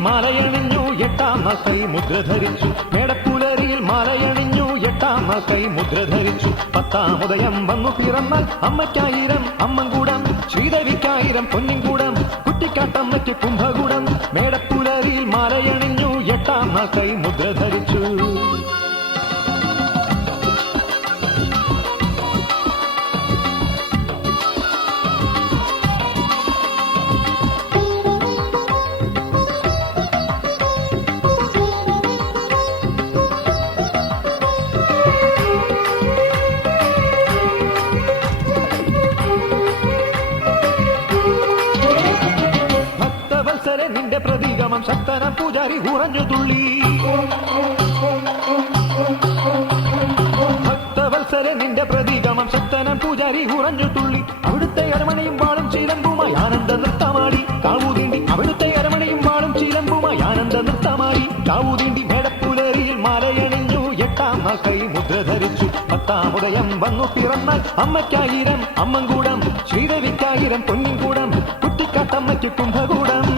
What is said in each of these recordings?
നാൾ കൈ മുദ്ര ധരിച്ചു മേടപ്പുലരിയിൽ മാലയണിഞ്ഞു എട്ടാം കൈ മുദ്ര ധരിച്ചു പത്താം ഉദയം വന്നു പിറന്നാൽ അമ്മയ്ക്കായിരം അമ്മൻകൂടം ശ്രീദേവിക്കായിരം പൊന്നിൻകൂടം കുട്ടിക്കാട്ടമ്മയ്ക്ക് കുംഭകൂടം മേടപ്പുലരിയിൽ മാലയണിഞ്ഞു എട്ടാം കൈ മുദ്ര ധരിച്ചു പൂജാരി ഉറഞ്ഞു തുള്ളി. ഭക്തവത്സര നിന്റെ പ്രതീകമം ശക്തനൻ പൂജാരി ഉറഞ്ഞു തുള്ളി. അവിടുത്തെ അരമണയും വാളും ചീലമ്പുമായി ആനന്ദ നൃത്തമാടി. കാവുതീണ്ടി അവിടുത്തെ അരമണയും വാളും ചീലമ്പുമായി ആനന്ദ നൃത്തമാടി. കാവുതീണ്ടി മേടപ്പുലരിയിൽ മലയണിഞ്ഞു എട്ടാം കൈ മുദ്ര ധരിച്ചു. പത്താം ഉദയം വന്നു പിറന്നാൽ അമ്മയ്ക്കായിരം അമ്മൻകൂടം ശ്രീദേവിക്കായിരം പൊന്നിൻകൂടം കുട്ടിക്കാട്ടമ്മയ്ക്ക് കുംഭകൂടം.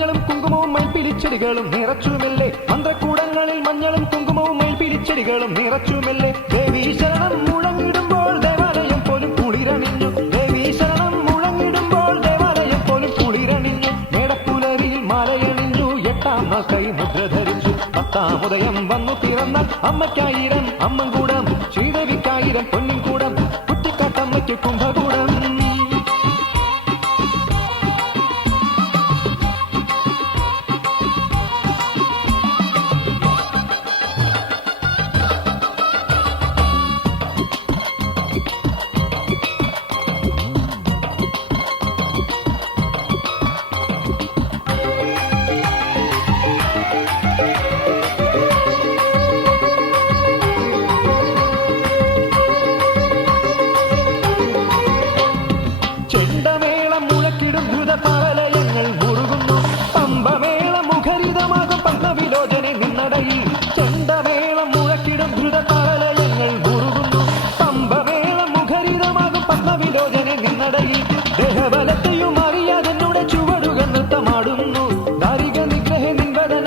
മഞ്ഞളും കുങ്കുമവും മൈപ്പിലിച്ചെടികളും നിറച്ചുമില്ലേ. മന്ത്രക്കൂടങ്ങളിൽ മഞ്ഞളും കുങ്കുമവും മൈപ്പിലിച്ചെടികളും നിറച്ചുമില്ലേ. ദേവീ ശരണം മുഴങ്ങിടുമ്പോൾ ദേവാലയം പോലും കുളിരണിഞ്ഞു. ദേവീ ശരണം മുഴങ്ങിടുമ്പോൾ ദേവാലയം പോലും കുളിരണിഞ്ഞു. മേടപ്പുലരിയിൽ മാലയണിഞ്ഞു. എട്ടാം നാൾ കൈ ധരിച്ചു. പത്താം ഉദയം വന്നു പിറന്നാൽ അമ്മയ്ക്കായിരം അമ്മൻകൂടം ശ്രീദേവിക്കായിരം പൊന്നിൻകൂടം. കുട്ടിക്കാട്ടമ്മയ്ക്ക് കുംഭകൂടം ചെണ്ടമേളം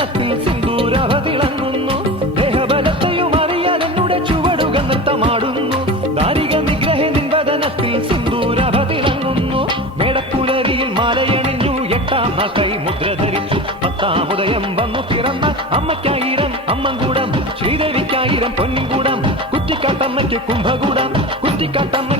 സിന്ദൂരഭ തിളങ്ങുന്നു ദേഹബലത്തെയും അറിയാതെന്നുടെ ചുവടുകൾ നൃത്തമാടുന്നു. ദാരിക നിഗ്രഹ നിൻവദനത്തിൽ സിന്ദൂരഭ തിളങ്ങുന്നു മേടപ്പുലരിയിൽ മാലയണിഞ്ഞു എട്ടാം നാൾ മുദ്ര ധരിച്ചു. പത്താം ഉദയം വന്നു പിറന്ന അമ്മയ്ക്കായിരം അമ്മൻകൂടം ശ്രീദേവിക്കായിരം പൊന്നിൻകൂടം. കുറ്റിക്കാട്ടമ്മയ്ക്ക് കുംഭകൂടം. കുറ്റിക്കാട്ടമ്മ